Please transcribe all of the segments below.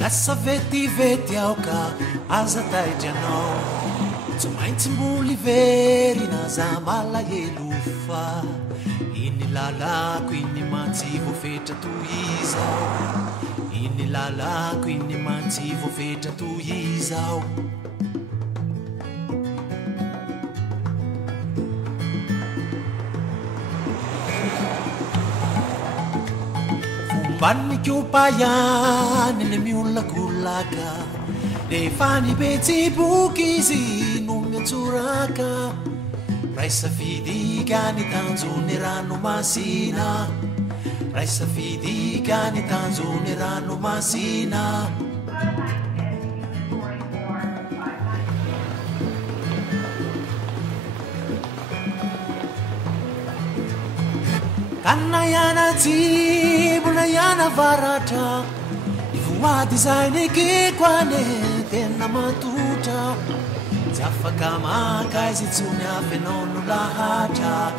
Lasa vetivety aoka aza taidranao tsy maintsy mboly very na za malahelo fa iny lalako iny mantsy voafetra toy izao iny lalako iny mantsy voafetra toy izao Banikupayani ni miulakulaka Defani beti bukizi numeturaka Raisa fidiga ni tanzo nerano masina Raisa fidiga ni tanzo nerano masina Kanayana tibunayana varata Ifuwadi zainiki kwane tena matuta Zafa kama kaisi tsunya fenonu lahata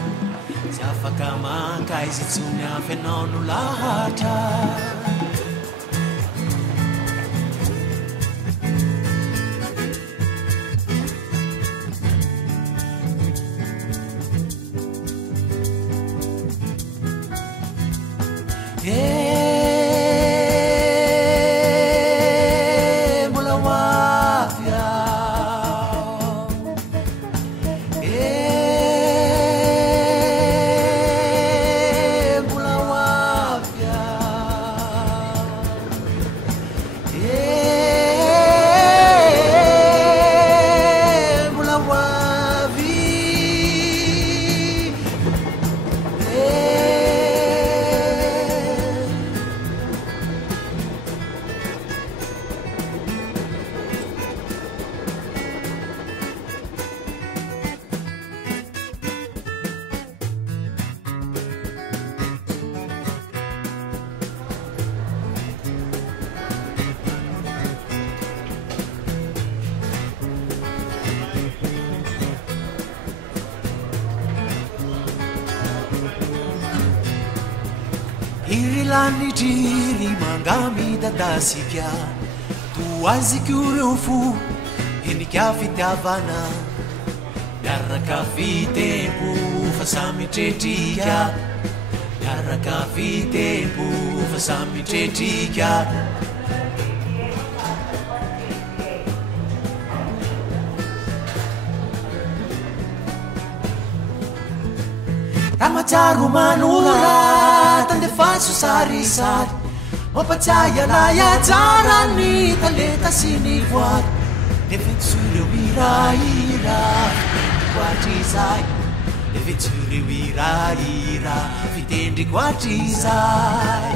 Zafa kama kaisi tsunya fenonu lahata Irilani jiri mangami dadasika Tuwazi kurufu Ini kafite avana Darra kafite pu Fasami tretika Darra kafite pu Fasami tretika Ramataru manura Tande fasu sari-sari Mapacaya na yajarani Taleta siniwat Devitsuri wira-ira Kwatizai Devitsuri wira-ira Fitendi kwatizai